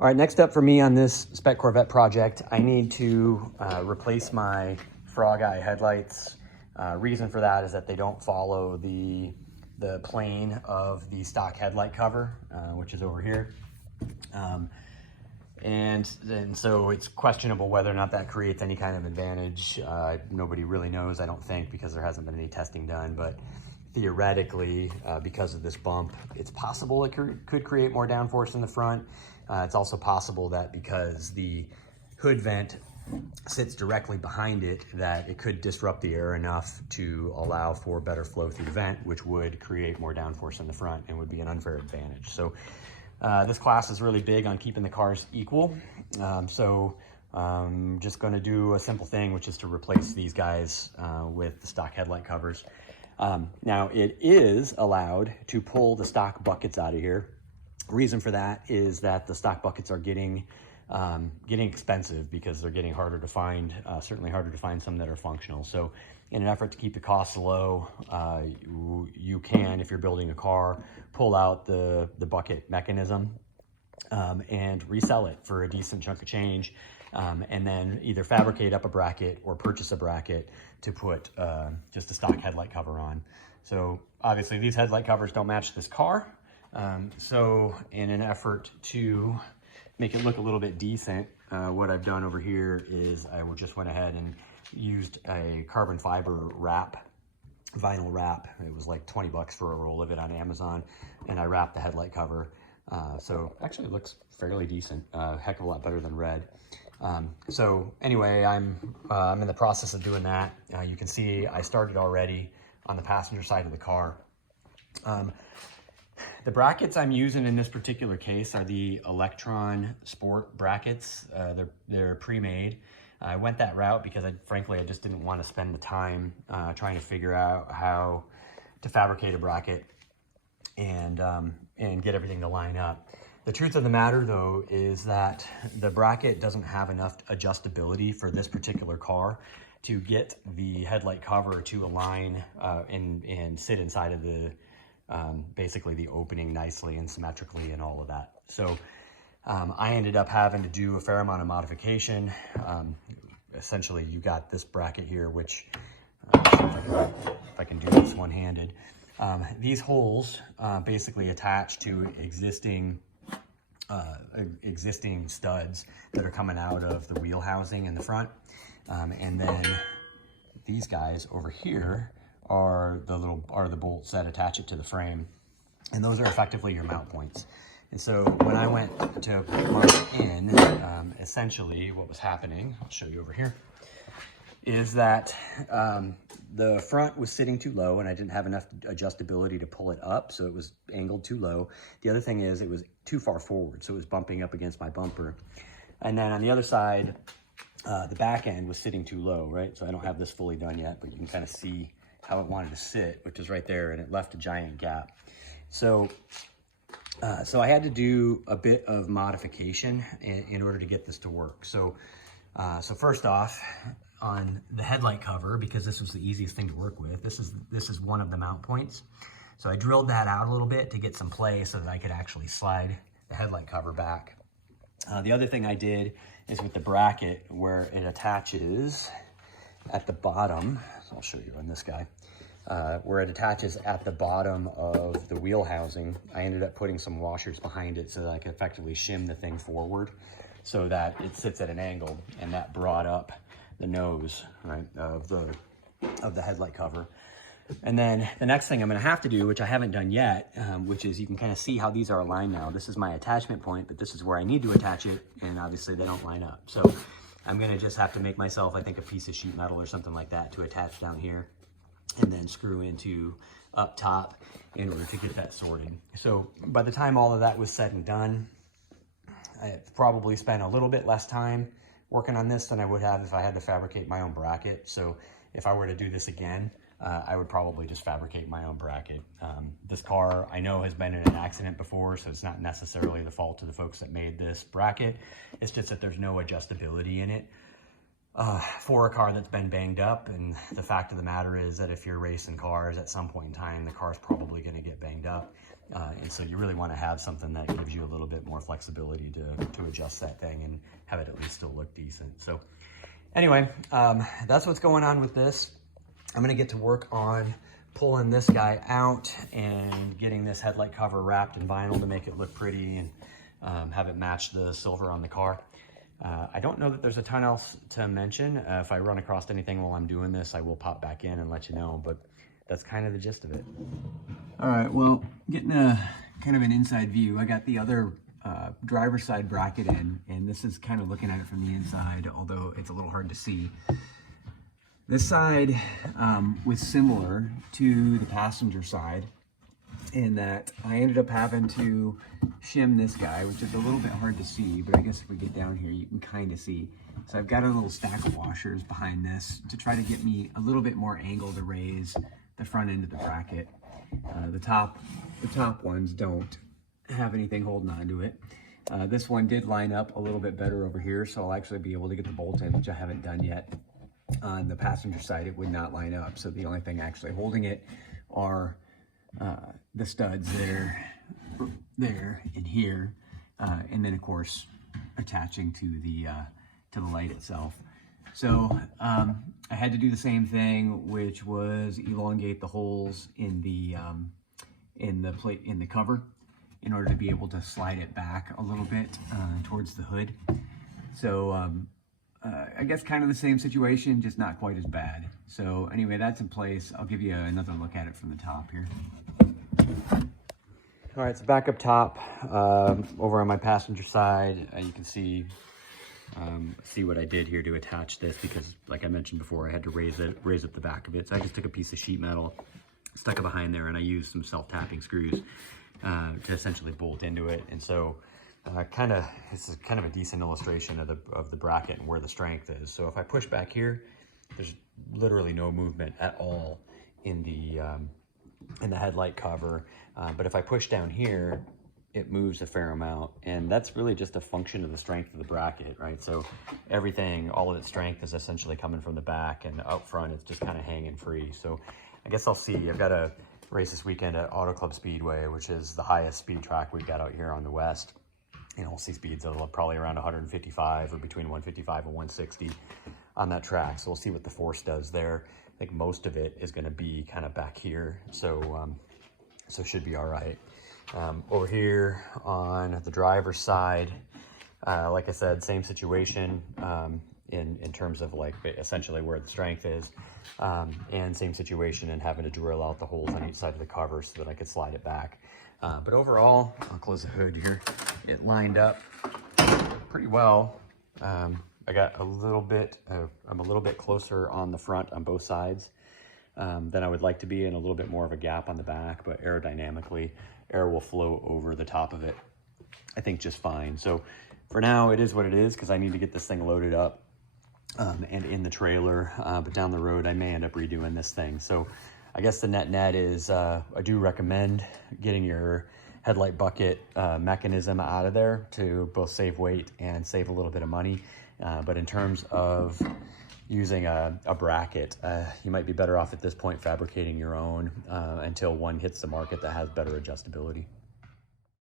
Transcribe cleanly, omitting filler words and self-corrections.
All right, next up for me on this Spec Corvette project, I need to replace my Frog Eye headlights. Reason for that is that they don't follow the plane of the stock headlight cover, which is over here. And so it's questionable whether or not that creates any kind of advantage. Nobody really knows, I don't think, because there hasn't been any testing done, but theoretically, because of this bump, it's possible it could create more downforce in the front. It's also possible that because the hood vent sits directly behind it, that it could disrupt the air enough to allow for better flow through the vent, which would create more downforce in the front and would be an unfair advantage. So this class is really big on keeping the cars equal. I'm just gonna do a simple thing, which is to replace these guys with the stock headlight covers. Now it is allowed to pull the stock buckets out of here. Reason for that is that the stock buckets are getting expensive because they're getting harder to find, certainly harder to find some that are functional. So in an effort to keep the costs low, you can, if you're building a car, pull out the bucket mechanism and resell it for a decent chunk of change, and then either fabricate up a bracket or purchase a bracket to put just a stock headlight cover on. So obviously these headlight covers don't match this car. So in an effort to make it look a little bit decent, what I've done over here is I just went ahead and used a carbon fiber wrap, vinyl wrap. It was like 20 bucks for a roll of it on Amazon, and I wrapped the headlight cover. So actually it looks fairly decent, a heck of a lot better than red. So anyway, I'm in the process of doing that. You can see I started already on the passenger side of the car. The brackets I'm using in this particular case are the Electron Sport brackets. They're pre-made. I went that route because frankly, I just didn't want to spend the time trying to figure out how to fabricate a bracket and get everything to line up. The truth of the matter though is that the bracket doesn't have enough adjustability for this particular car to get the headlight cover to align and sit inside of the basically the opening nicely and symmetrically and all of that. So I ended up having to do a fair amount of modification. Essentially, you got this bracket here, which if I can do this one-handed. These holes basically attach to existing studs that are coming out of the wheel housing in the front, and then these guys over here are the bolts that attach it to the frame, and those are effectively your mount points. And so when I went to mark in, essentially what was happening, I'll show you over here, is that the front was sitting too low and I didn't have enough adjustability to pull it up, so it was angled too low. The other thing is it was too far forward, so it was bumping up against my bumper. And then on the other side, the back end was sitting too low, right? So I don't have this fully done yet, but you can kind of see how it wanted to sit, which is right there, and it left a giant gap. So I had to do a bit of modification in order to get this to work. So first off, on the headlight cover, because this was the easiest thing to work with, this is one of the mount points. So I drilled that out a little bit to get some play so that I could actually slide the headlight cover back. The other thing I did is with the bracket where it attaches at the bottom, so I'll show you on this guy, where it attaches at the bottom of the wheel housing, I ended up putting some washers behind it so that I could effectively shim the thing forward so that it sits at an angle, and that brought up the nose, right, of the headlight cover. And then the next thing I'm gonna have to do, which I haven't done yet, which is you can kind of see how these are aligned now. This is my attachment point, but this is where I need to attach it, and obviously they don't line up. So I'm gonna just have to make myself, I think, a piece of sheet metal or something like that to attach down here, and then screw into up top in order to get that sorted. So by the time all of that was said and done, I probably spent a little bit less time working on this than I would have if I had to fabricate my own bracket. So if I were to do this again, I would probably just fabricate my own bracket. This car I know has been in an accident before, so it's not necessarily the fault of the folks that made this bracket. It's just that there's no adjustability in it. for a car that's been banged up. And the fact of the matter is that if you're racing cars, at some point in time, the car's probably going to get banged up. And so you really want to have something that gives you a little bit more flexibility to adjust that thing and have it at least still look decent. So anyway, that's what's going on with this. I'm going to get to work on pulling this guy out and getting this headlight cover wrapped in vinyl to make it look pretty and have it match the silver on the car. I don't know that there's a ton else to mention. If I run across anything while I'm doing this, I will pop back in and let you know, but that's kind of the gist of it. All right, well, getting a kind of an inside view, I got the other driver's side bracket in, and this is kind of looking at it from the inside, although it's a little hard to see. This side was similar to the passenger side in that I ended up having to shim this guy, which is a little bit hard to see, but I guess if we get down here, you can kind of see. So I've got a little stack of washers behind this to try to get me a little bit more angle to raise the front end of the bracket. The top ones don't have anything holding on to it. This one did line up a little bit better over here, so I'll actually be able to get the bolt in, which I haven't done yet. On the passenger side, it would not line up, so the only thing actually holding it are the studs there, and here, and then of course attaching to the light itself. So I had to do the same thing, which was elongate the holes in the cover in order to be able to slide it back a little bit towards the hood. So I guess kind of the same situation, just not quite as bad. So anyway, that's in place. I'll give you another look at it from the top here. All right, so back up top, over on my passenger side, you can see what I did here to attach this, because like I mentioned before, I had to raise up the back of it. So I just took a piece of sheet metal, stuck it behind there, and I used some self-tapping screws to essentially bolt into it. And so this is kind of a decent illustration of the bracket and where the strength is. So if I push back here, there's literally no movement at all in the headlight cover. But if I push down here, it moves a fair amount, and that's really just a function of the strength of the bracket, right? So everything, all of its strength is essentially coming from the back, and out front it's just kind of hanging free. So I guess I'll see. I've got a race this weekend at Auto Club Speedway, which is the highest speed track we've got out here on the west. You know, we'll see speeds of probably around 155 or between 155 and 160 on that track. So we'll see what the force does there. I think most of it is going to be kind of back here, so should be all right. Over here on the driver's side, like I said, same situation in terms of like essentially where the strength is, and same situation in having to drill out the holes on each side of the cover so that I could slide it back. But overall, I'll close the hood here. It lined up pretty well. I got a little bit, I'm a little bit closer on the front on both sides than I would like to be, and a little bit more of a gap on the back, but aerodynamically, air will flow over the top of it, I think, just fine. So for now, it is what it is, because I need to get this thing loaded up and in the trailer, but down the road, I may end up redoing this thing. So I guess the net is, I do recommend getting your headlight bucket mechanism out of there to both save weight and save a little bit of money. But in terms of using a bracket, you might be better off at this point fabricating your own until one hits the market that has better adjustability.